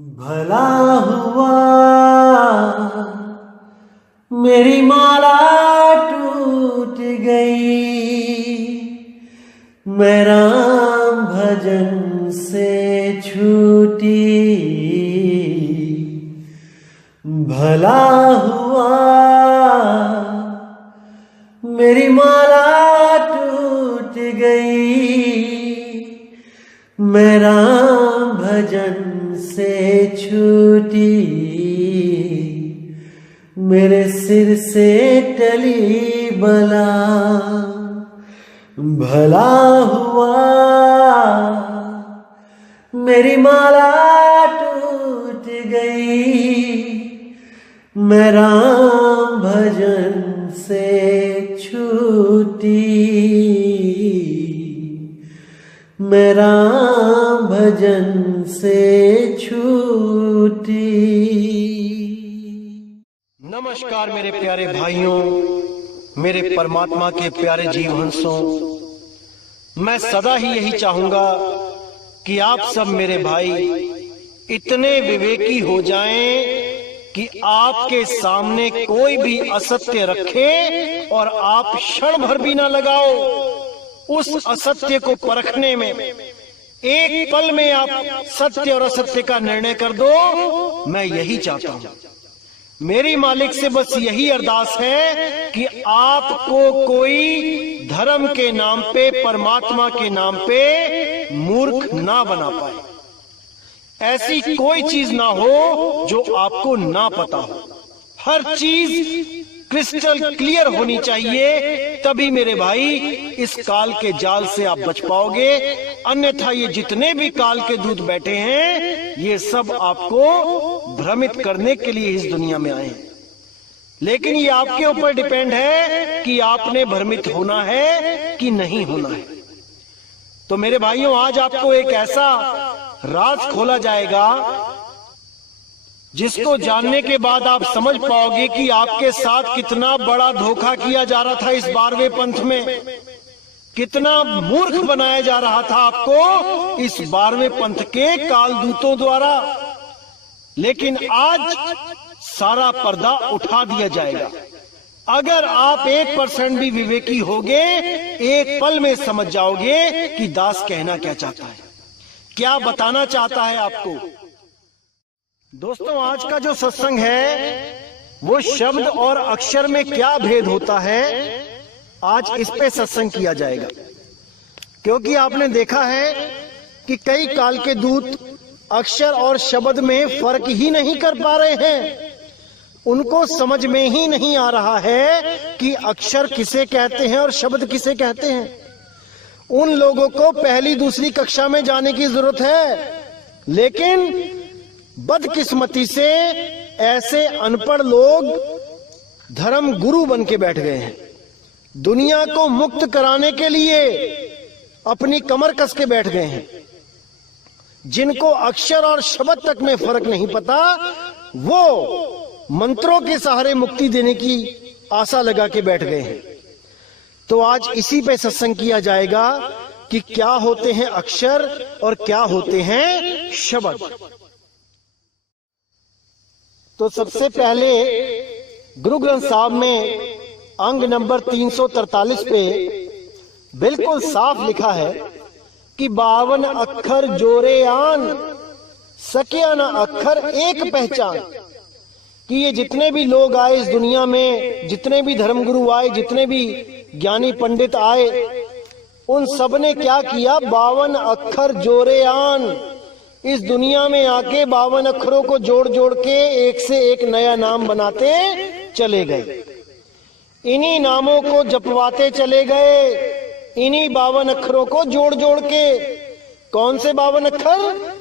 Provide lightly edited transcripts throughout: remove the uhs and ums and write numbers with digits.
भला हुआ मेरी माला टूट गई, मैं राम भजन से छूटी। भला हुआ मेरी माला टूट गई, मैं राम भजन से छूटी। मेरे सिर से टली बला, भला हुआ मेरी माला टूट गई, मैं राम भजन से छूटी। मैं राम भजन से छूटी। नमस्कार मेरे प्यारे भाइयों, मेरे परमात्मा के प्यारे जीव हंसों। मैं सदा ही यही चाहूंगा कि आप सब मेरे भाई इतने विवेकी हो जाएं कि आपके सामने कोई भी असत्य रखे और आप क्षण भर भी ना लगाओ उस असत्य को परखने में। एक पल में आप सत्य और असत्य का निर्णय कर दो। मैं यही चाहता हूं। मेरी मालिक से बस यही अरदास है कि आपको कोई धर्म के नाम पे, परमात्मा के नाम पे मूर्ख ना बना पाए। ऐसी कोई चीज ना हो जो आपको ना पता हो। हर चीज क्रिस्टल क्लियर होनी चाहिए, तभी मेरे भाई इस काल के जाल से आप बच पाओगे। अन्यथा ये जितने भी काल के दूत बैठे हैं, ये सब आपको भ्रमित करने के लिए इस दुनिया में आए हैं। लेकिन ये आपके ऊपर डिपेंड है कि आपने भ्रमित होना है कि नहीं होना है। तो मेरे भाइयों, आज आपको एक ऐसा राज खोला जाएगा जिसको जानने के बाद आप समझ पाओगे कि आपके साथ कितना बड़ा धोखा किया जा रहा था। इस 12वें पंथ में कितना मूर्ख बनाया जा रहा था आपको इस 12वें पंथ के कालदूतों द्वारा। लेकिन आज सारा पर्दा उठा दिया जाएगा। अगर आप 1% भी विवेकी होगे, एक पल में समझ जाओगे कि दास कहना क्या चाहता है, क्या बताना चाहता है आपको। दोस्तों, आज का जो सत्संग है वो शब्द और अक्षर में क्या भेद होता है, आज इस पे सत्संग किया जाएगा। क्योंकि आपने देखा है कि कई काल के दूत अक्षर और शब्द में फर्क ही नहीं कर पा रहे हैं। उनको समझ में ही नहीं आ रहा है कि अक्षर किसे कहते हैं और शब्द किसे कहते हैं। उन लोगों को पहली दूसरी कक्षा में जाने की जरूरत है। लेकिन बदकिस्मती से ऐसे अनपढ़ लोग धर्म गुरु बन के बैठ गए हैं। दुनिया को मुक्त कराने के लिए अपनी कमर कस के बैठ गए हैं। जिनको अक्षर और शब्द तक में फर्क नहीं पता, वो मंत्रों के सहारे मुक्ति देने की आशा लगा के बैठ गए हैं। तो आज इसी पे सत्संग किया जाएगा कि क्या होते हैं अक्षर और क्या होते हैं शब्द। तो सबसे पहले गुरु ग्रंथ साहब में अंग नंबर 343 पे बिल्कुल साफ लिखा है कि 52 अक्षर जोरे आन, सकिया न अक्षर एक पहचान। कि ये जितने भी लोग आए इस दुनिया में, जितने भी धर्मगुरु आए, जितने भी ज्ञानी पंडित आए, उन सब ने क्या किया, 52 अक्षर जोरे आन। इस दुनिया में आके 52 अक्षरों को जोड़ जोड़ के एक से एक नया नाम बनाते चले गए। इन्हीं नामों को जपवाते चले गए, इन्हीं 52 अक्षरों को जोड़ जोड़ के। कौन से 52 अक्षर?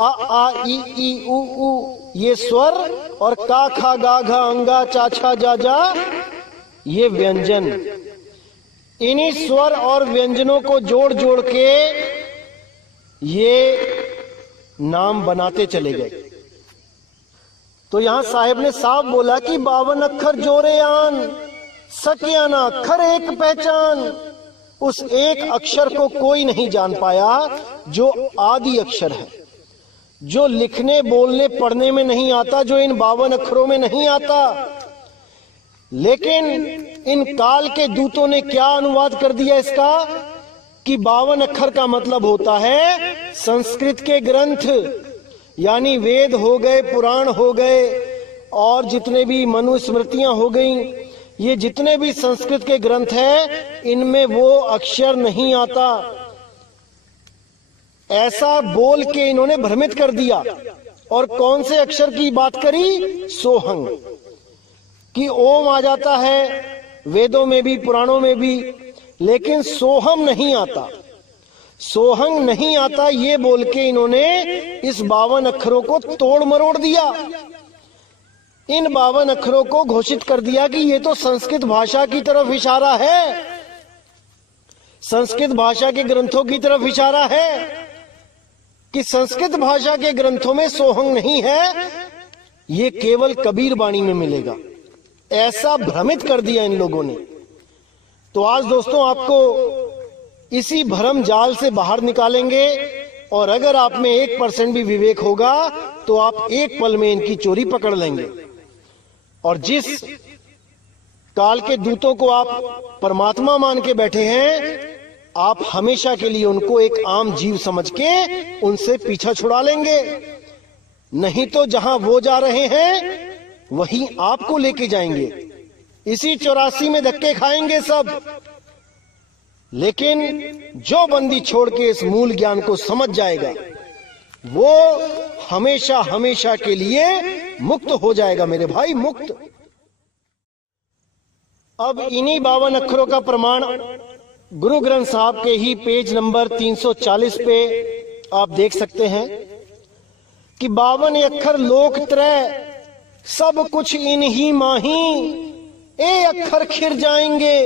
आ आ ई ई उ उ ये स्वर, और का खा गा घा अंगा चा छा जा जा ये व्यंजन। इन्हीं स्वर और व्यंजनों को जोड़ जोड़ के ये नाम बनाते चले गए। तो यहां साहिब ने साफ बोला कि 52 अक्षर जोरे आन, सकिया ना अक्षर एक पहचान। उस एक अक्षर को कोई नहीं जान पाया जो आदि अक्षर है, जो लिखने बोलने पढ़ने में नहीं आता, जो इन 52 अक्षरों में नहीं आता। लेकिन इन काल के दूतों ने क्या अनुवाद कर दिया इसका कि 52 अक्षर का मतलब होता है संस्कृत के ग्रंथ, यानी वेद हो गए, पुराण हो गए और जितने भी मनुस्मृतियां हो गई, ये जितने भी संस्कृत के ग्रंथ हैं इनमें वो अक्षर नहीं आता। ऐसा बोल के इन्होंने भ्रमित कर दिया। और कौन से अक्षर की बात करी? सोहंग, कि ओम आ जाता है वेदों में भी पुराणों में भी, लेकिन सोहम नहीं आता, सोहंग नहीं आता, ये बोल के इन्होंने इस 52 अक्षरों को तोड़ मरोड़ दिया। इन 52 अक्षरों को घोषित कर दिया कि ये तो संस्कृत भाषा की तरफ इशारा है, संस्कृत भाषा के ग्रंथों की तरफ इशारा है, कि संस्कृत भाषा के ग्रंथों में सोहंग नहीं है, ये केवल कबीर बाणी में मिलेगा। ऐसा भ्रमित कर दिया इन लोगों ने। तो आज दोस्तों आपको इसी भ्रम जाल से बाहर निकालेंगे, और अगर आप में 1% भी विवेक होगा तो आप एक पल में इनकी चोरी पकड़ लेंगे। और जिस काल के दूतों को आप परमात्मा मान के बैठे हैं, आप हमेशा के लिए उनको एक आम जीव समझ के उनसे पीछा छुड़ा लेंगे। नहीं तो जहां वो जा रहे हैं वहीं आपको लेके जाएंगे। इसी 84 में धक्के खाएंगे सब। लेकिन जो बंदी छोड़ के इस मूल ज्ञान को समझ जाएगा वो हमेशा हमेशा के लिए मुक्त हो जाएगा मेरे भाई, मुक्त। अब इन्हीं 52 अक्षरों का प्रमाण गुरु ग्रंथ साहब के ही पेज नंबर 340 पे आप देख सकते हैं कि 52 अक्षर लोक त्रय सब कुछ इन्हीं माही, ए अक्षर खिर जाएंगे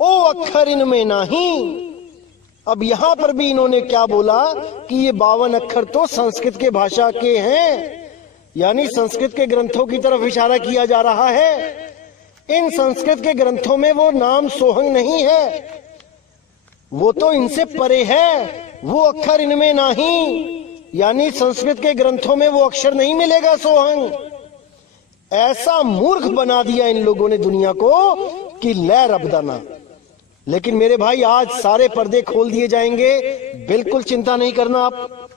ओ अक्षर इनमें नहीं। अब यहां पर भी इन्होंने क्या बोला कि ये 52 अक्षर तो संस्कृत के भाषा के हैं, यानी संस्कृत के ग्रंथों की तरफ इशारा किया जा रहा है। इन संस्कृत के ग्रंथों में वो नाम सोहंग नहीं है, वो तो इनसे परे है, वो अक्षर इनमें नहीं, यानी संस्कृत के ग्रंथों में वो अक्षर नहीं मिलेगा सोहंग। ऐसा मूर्ख बना दिया इन लोगों ने दुनिया को कि लै रबदाना। लेकिन मेरे भाई आज सारे पर्दे खोल दिए जाएंगे, बिल्कुल चिंता नहीं करना आप।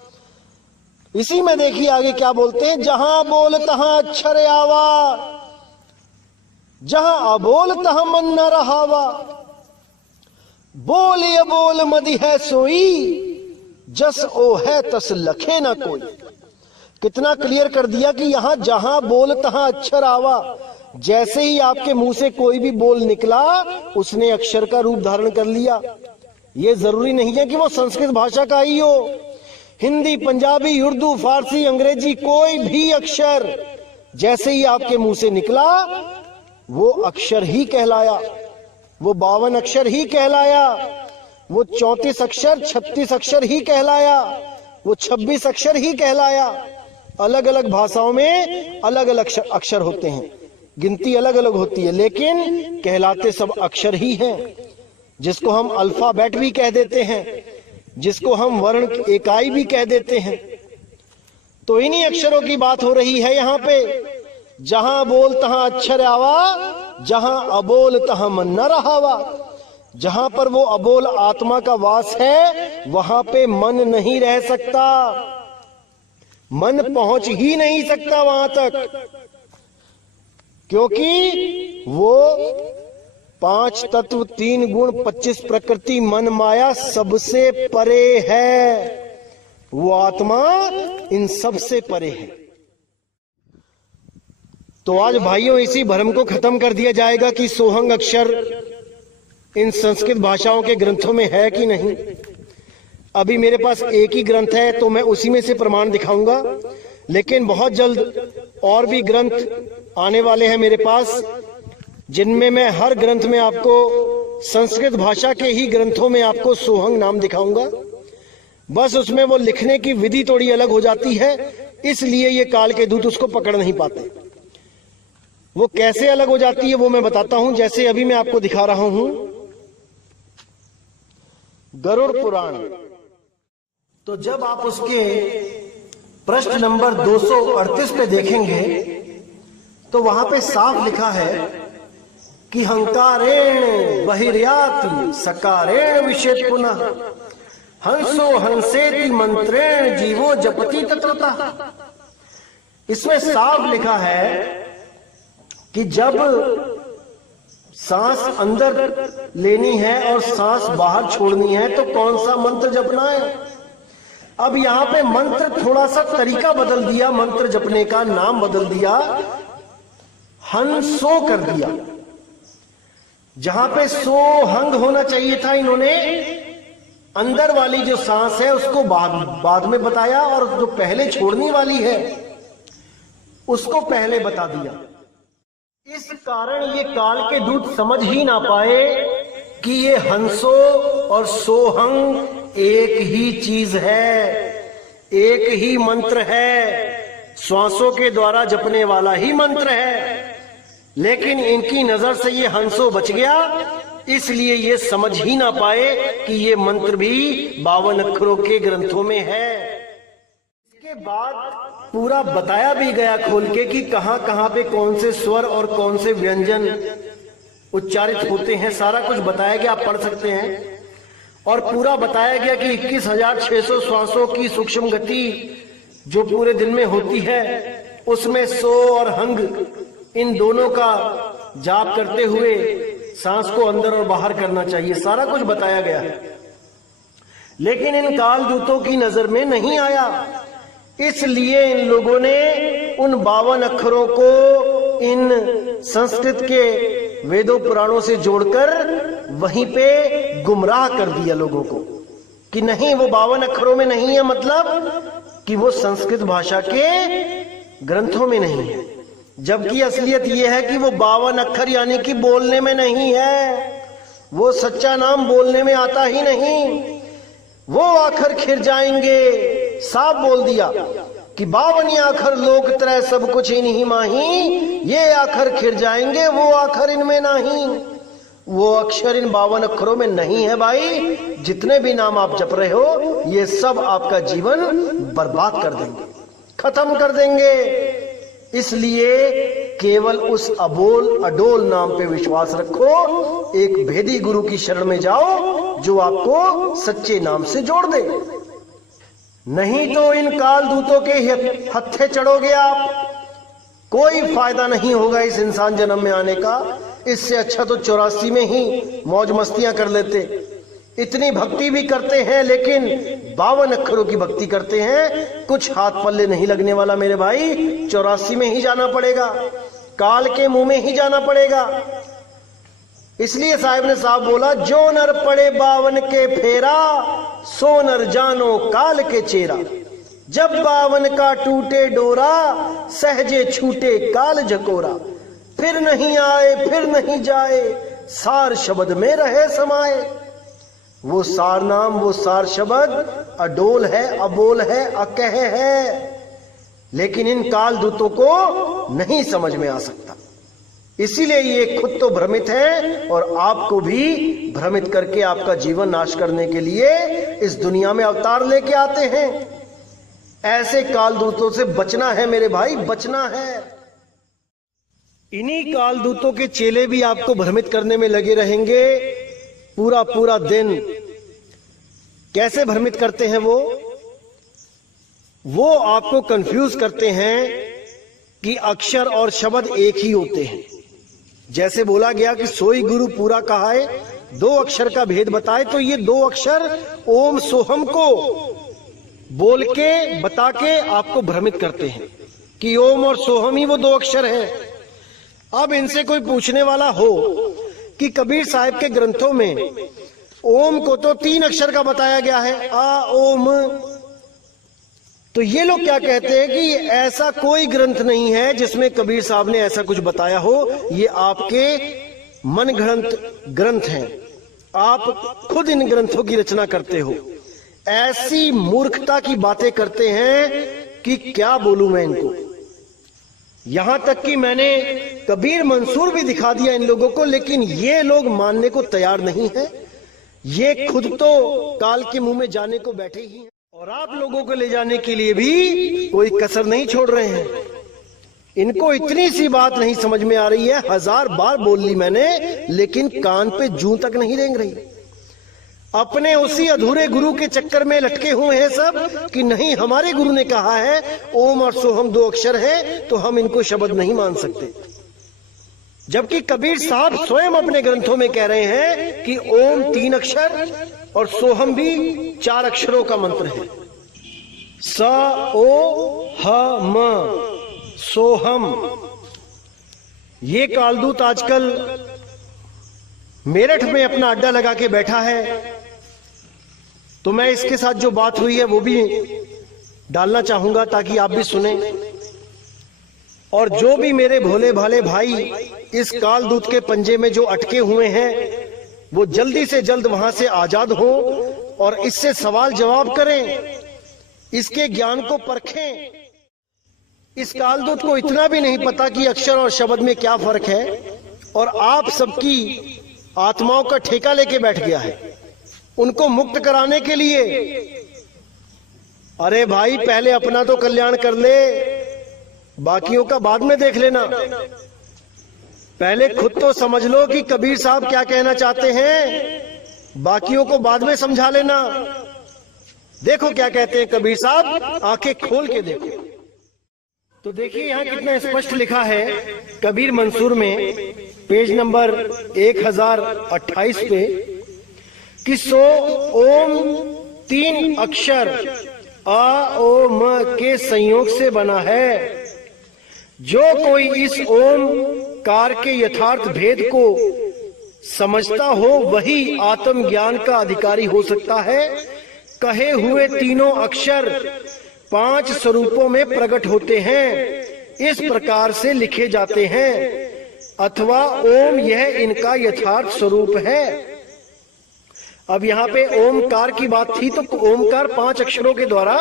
इसी में देखिए आगे क्या बोलते हैं, जहां बोल तहां अक्षर आवा, जहां अबोल तहां मन न रहावा, बोल ये बोल मदि है सोई, जस ओ है तस लखे ना कोई। कितना क्लियर कर दिया कि यहां जहां बोल तहां अक्षर आवा, जैसे ही आपके मुंह से कोई भी बोल निकला उसने अक्षर का रूप धारण कर लिया। यह जरूरी नहीं है कि वो संस्कृत भाषा का ही हो, हिंदी, पंजाबी, उर्दू, फारसी, अंग्रेजी, कोई भी अक्षर जैसे ही आपके मुंह से निकला वो अक्षर ही कहलाया, वो 52 अक्षर ही कहलाया, वो 34 अक्षर 36 अक्षर ही कहलाया, वो 26 अक्षर ही कहलाया। अलग अलग भाषाओं में अलग अलग अक्षर होते हैं, गिनती अलग अलग होती है, लेकिन कहलाते सब अक्षर ही हैं। जिसको हम अल्फाबेट भी कह देते हैं, जिसको हम वर्ण इकाई भी कह देते हैं। तो इन्हीं अक्षरों की बात हो रही है यहाँ पे। जहां बोल तहां अक्षर आवा, जहां अबोल तहां मन न रहावा। जहां पर वो अबोल आत्मा का वास है वहां पे मन नहीं रह सकता, मन पहुंच ही नहीं सकता वहां तक, क्योंकि वो 5 तत्व 3 गुण 25 प्रकृति मन माया सबसे परे है। वो आत्मा इन सबसे परे है। तो आज भाइयों इसी भ्रम को खत्म कर दिया जाएगा कि सोहंग अक्षर इन संस्कृत भाषाओं के ग्रंथों में है कि नहीं। अभी मेरे पास एक ही ग्रंथ है तो मैं उसी में से प्रमाण दिखाऊंगा, लेकिन बहुत जल्द और भी ग्रंथ आने वाले हैं मेरे पास, जिनमें मैं हर ग्रंथ में आपको संस्कृत भाषा के ही ग्रंथों में आपको सोहंग नाम दिखाऊंगा। बस उसमें वो लिखने की विधि थोड़ी अलग हो जाती है, इसलिए ये काल के दूत उसको पकड़ नहीं पाते। वो कैसे अलग हो जाती है वो मैं बताता हूं। जैसे अभी मैं आपको दिखा रहा हूं गरुड़ पुराण, तो जब आप उसके पृष्ठ नंबर 238 पे देखेंगे तो वहां पे साफ लिखा है कि हंकारेण बहिर्याति सकारेण विशेष पुनः हंसो हंसेति मंत्रेण जीवो जपति तत्रतः। इसमें साफ लिखा है कि जब सांस अंदर लेनी है और सांस बाहर छोड़नी है तो कौन सा मंत्र जपना है। अब यहां पे मंत्र थोड़ा सा तरीका बदल दिया, मंत्र जपने का नाम बदल दिया, हंसो कर दिया। जहां पे सो हंग होना चाहिए था इन्होंने अंदर वाली जो सांस है उसको बाद में बताया और जो पहले छोड़ने वाली है उसको पहले बता दिया। इस कारण ये काल के दूत समझ ही ना पाए कि ये हंसो और सोहंग एक ही चीज है, एक ही मंत्र है, श्वासों के द्वारा जपने वाला ही मंत्र है। लेकिन इनकी नजर से ये हंसो बच गया, इसलिए ये समझ ही ना पाए कि ये मंत्र भी 52 अक्षरों के ग्रंथों में है। इसके बाद पूरा बताया भी गया खोल के कि कहां कहां पे कौन से स्वर और कौन से व्यंजन उच्चारित होते हैं, सारा कुछ बताया गया, आप पढ़ सकते हैं। और पूरा बताया गया कि 21,600 श्वासों की सूक्ष्म गति जो पूरे दिन में होती है उसमें सो और हंग इन दोनों का जाप करते हुए सांस को अंदर और बाहर करना चाहिए, सारा कुछ बताया गया है। लेकिन इन काल दूतों की नजर में नहीं आया, इसलिए इन लोगों ने उन 52 अक्षरों को इन संस्कृत के वेदों पुराणों से जोड़कर वहीं पे गुमराह कर दिया लोगों को कि नहीं वो 52 अक्षरों में नहीं है, मतलब कि वो संस्कृत भाषा के ग्रंथों में नहीं है। जबकि असलियत ये है कि वो 52 अक्षर यानी कि बोलने में नहीं है, वो सच्चा नाम बोलने में आता ही नहीं। वो आखर खिर जाएंगे, साफ बोल दिया कि 52 आखर लोक त्रय सब कुछ इन्हीं माही, ये आखर खिर जाएंगे, वो आखर इनमें नहीं। वो अक्षर इन 52 अक्षरों में नहीं है भाई। जितने भी नाम आप जप रहे हो ये सब आपका जीवन बर्बाद कर देंगे, खत्म कर देंगे। इसलिए केवल उस अबोल अडोल नाम पे विश्वास रखो, एक भेदी गुरु की शरण में जाओ जो आपको सच्चे नाम से जोड़ दे। नहीं तो इन काल दूतों के हत्थे चढ़ोगे आप, कोई फायदा नहीं होगा इस इंसान जन्म में आने का। इससे अच्छा तो 84 में ही मौज मस्तियां कर लेते। इतनी भक्ति भी करते हैं लेकिन 52 अक्षरों की भक्ति करते हैं, कुछ हाथ पल्ले नहीं लगने वाला मेरे भाई। 84 में ही जाना पड़ेगा, काल के मुंह में ही जाना पड़ेगा। इसलिए साहब ने साहब बोला, जो नर पड़े 52 के फेरा सो नर जानो काल के चेरा। जब 52 का टूटे डोरा सहजे छूटे काल झकोरा। फिर नहीं आए फिर नहीं जाए सार शब्द में रहे समाये। वो सार नाम, वो सार शब्द अडोल है, अबोल है, अकह है, लेकिन इन काल दूतों को नहीं समझ में आ सकता। इसीलिए ये खुद तो भ्रमित है और आपको भी भ्रमित करके आपका जीवन नाश करने के लिए इस दुनिया में अवतार लेके आते हैं। ऐसे काल दूतों से बचना है मेरे भाई, बचना है। इन्हीं काल दूतों के चेले भी आपको भ्रमित करने में लगे रहेंगे पूरा पूरा दिन। कैसे भ्रमित करते हैं वो आपको कंफ्यूज करते हैं कि अक्षर और शब्द एक ही होते हैं। जैसे बोला गया कि सोई गुरु पूरा कहा है, 2 अक्षर का भेद बताए, तो ये 2 अक्षर ओम सोहम को बोल के बता के आपको भ्रमित करते हैं कि ओम और सोहम ही वो 2 अक्षर हैं। अब इनसे कोई पूछने वाला हो कि कबीर साहब के ग्रंथों में ओम को तो 3 अक्षर का बताया गया है, आ ओम, तो ये लोग क्या कहते हैं कि ऐसा कोई ग्रंथ नहीं है जिसमें कबीर साहब ने ऐसा कुछ बताया हो। ये आपके मन गढ़ंत ग्रंथ हैं, आप खुद इन ग्रंथों की रचना करते हो। ऐसी मूर्खता की बातें करते हैं कि क्या बोलूं मैं इनको। यहां तक कि मैंने कबीर मंसूर भी दिखा दिया इन लोगों को, लेकिन ये लोग मानने को तैयार नहीं है। ये खुद तो काल के मुंह में जाने को बैठे ही हैं। और आप लोगों को ले जाने के लिए भी कोई कसर नहीं छोड़ रहे हैं। इनको इतनी सी बात नहीं समझ में आ रही है, 1000 बार बोल ली मैंने, लेकिन कान पे जूं तक नहीं रेंग रही। अपने उसी अधूरे गुरु के चक्कर में लटके हुए हैं सब कि नहीं, हमारे गुरु ने कहा है ओम और सोहम 2 अक्षर हैं, तो हम इनको शब्द नहीं मान सकते। जबकि कबीर साहब स्वयं अपने ग्रंथों में कह रहे हैं कि ओम 3 अक्षर और सोहम भी 4 अक्षरों का मंत्र है। स ओ ह म सोहम। ये कालदूत आजकल मेरठ में अपना अड्डा लगा के बैठा है, तो मैं इसके साथ जो बात हुई है वो भी डालना चाहूंगा ताकि आप भी सुने। और जो भी मेरे भोले भाले भाई इस कालदूत के पंजे में जो अटके हुए हैं, वो जल्दी से जल्द वहां से आजाद हो और इससे सवाल जवाब करें, इसके ज्ञान को परखें। इस कालदूत को इतना भी नहीं पता कि अक्षर और शब्द में क्या फर्क है, और आप सबकी आत्माओं का ठेका लेके बैठ गया है उनको मुक्त कराने के लिए। अरे भाई, पहले अपना तो कल्याण कर ले, बाकियों का बाद में देख लेना। पहले खुद तो समझ लो कि कबीर साहब क्या कहना चाहते हैं, बाकियों को बाद में समझा लेना। देखो क्या कहते हैं कबीर साहब, आंखें खोल के देखो। तो देखिए यहाँ कितना स्पष्ट लिखा है कबीर मंसूर में, पेज नंबर 1028 पे, कि सो ओम 3 अक्षर आ ओ म के संयोग से बना है। जो कोई इस ओम कार के यथार्थ भेद को समझता हो वही आत्म ज्ञान का अधिकारी हो सकता है। कहे हुए तीनों अक्षर 5 स्वरूपों में प्रकट होते हैं, इस प्रकार से लिखे जाते हैं, अथवा ओम यह इनका यथार्थ स्वरूप है। अब यहाँ पे ओमकार की बात थी, तो ओमकार 5 अक्षरों के द्वारा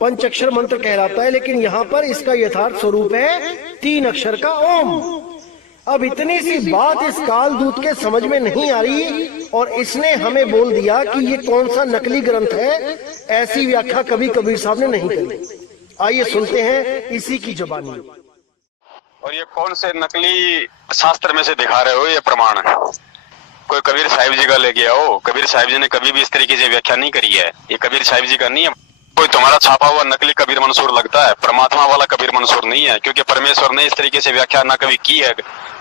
पंचाक्षर मंत्र कहलाता है, लेकिन यहाँ पर इसका यथार्थ स्वरूप है 3 अक्षर का ओम। अब इतनी सी बात इस कालदूत के समझ में नहीं आ रही और इसने हमें बोल दिया कि ये कौन सा नकली ग्रंथ है। ऐसी व्याख्या कभी कबीर साहब ने नहीं करी। आइए सुनते हैं इसी की जुबानी। और ये कौन से नकली शास्त्र में से दिखा रहे हो ये प्रमाण? कोई कबीर साहिब जी का लेके आओ। कबीर साहिब जी ने कभी भी इस तरीके से व्याख्या नहीं करी है, ये कबीर साहिब जी का नहीं है। कोई तुम्हारा छापा हुआ नकली कबीर मंसूर लगता है, परमात्मा वाला कबीर मंसूर नहीं है, क्योंकि परमेश्वर ने इस तरीके से व्याख्या ना कभी की है,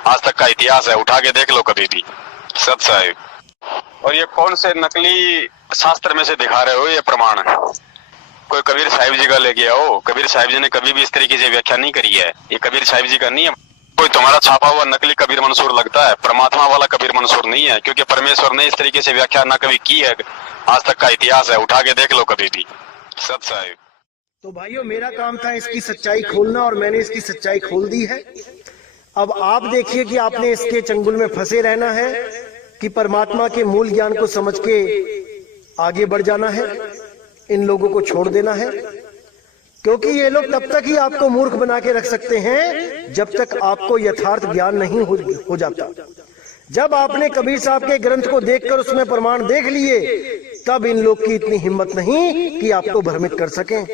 आज तक का इतिहास है, उठा के देख लो कभी भी। सत साहिब। और ये कौन से नकली शास्त्र में से दिखा रहे हो ये प्रमाण? कोई कबीर साहिब जी का लेके आओ। कबीर साहिब जी ने कभी भी इस तरीके से व्याख्या नहीं करी है, ये कबीर साहिब जी का नहीं है। कोई तुम्हारा छापा हुआ नकली कबीर मंसूर लगता है, परमात्मा वाला कबीर मंसूर नहीं है, क्योंकि परमेश्वर ने इस तरीके से व्याख्या ना कभी की है, आज तक का इतिहास है, उठा के देख लो कभी भी। सत साहिब। तो भाइयों, मेरा काम था इसकी सच्चाई खोलना और मैंने इसकी सच्चाई खोल दी है। अब आप देखिए कि आपने इसके चंगुल में फंसे रहना है कि परमात्मा के मूल ज्ञान को समझ के आगे बढ़ जाना है, इन लोगों को छोड़ देना है। क्योंकि ये लोग तब तक ही आपको मूर्ख बना के रख सकते हैं जब तक आपको यथार्थ ज्ञान नहीं हो जाता। जब आपने कबीर साहब के ग्रंथ को देखकर उसमें प्रमाण देख लिए, तब इन लोग की इतनी हिम्मत नहीं कि आपको भ्रमित कर सकें।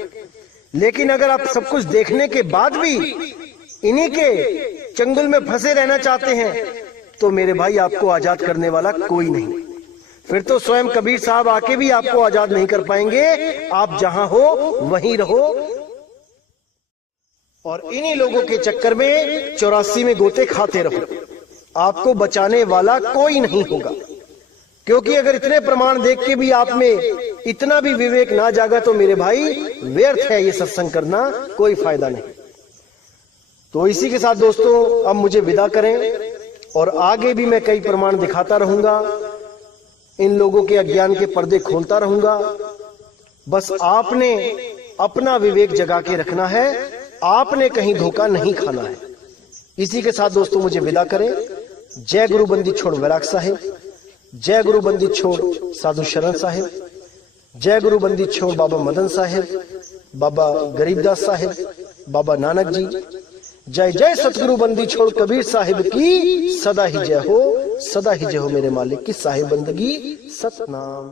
लेकिन अगर आप सब कुछ देखने के बाद भी इन्हीं के चंगुल में फंसे रहना चाहते हैं, तो मेरे भाई आपको आजाद करने वाला कोई नहीं। फिर तो स्वयं कबीर साहब आके भी आपको आजाद नहीं कर पाएंगे। आप जहां हो वहीं रहो और इन्हीं लोगों के चक्कर में 84 में गोते खाते रहो। आपको बचाने वाला कोई नहीं होगा। क्योंकि अगर इतने प्रमाण देख के भी आप में इतना भी विवेक ना जागा तो मेरे भाई व्यर्थ है ये सत्संग करना, कोई फायदा नहीं। तो इसी के साथ दोस्तों अब मुझे विदा करें, और आगे भी मैं कई प्रमाण दिखाता रहूंगा, इन लोगों के अज्ञान के पर्दे खोलता रहूंगा। बस आपने अपना विवेक जगा के रखना है, आपने कहीं धोखा नहीं खाना है। इसी के साथ दोस्तों मुझे विदा करें। जय गुरु बंदी छोड़ वैराग साहिब, जय गुरु बंदी छोड़ साधु शरण साहिब, जय गुरु बंदी छोड़ बाबा मदन साहिब, बाबा गरीबदास साहिब, बाबा नानक जी। जय जय सतगुरु बंदी छोड़ कबीर साहिब की, सदा ही जय हो, सदा ही जय हो मेरे मालिक की साहिब बंदगी। सतनाम।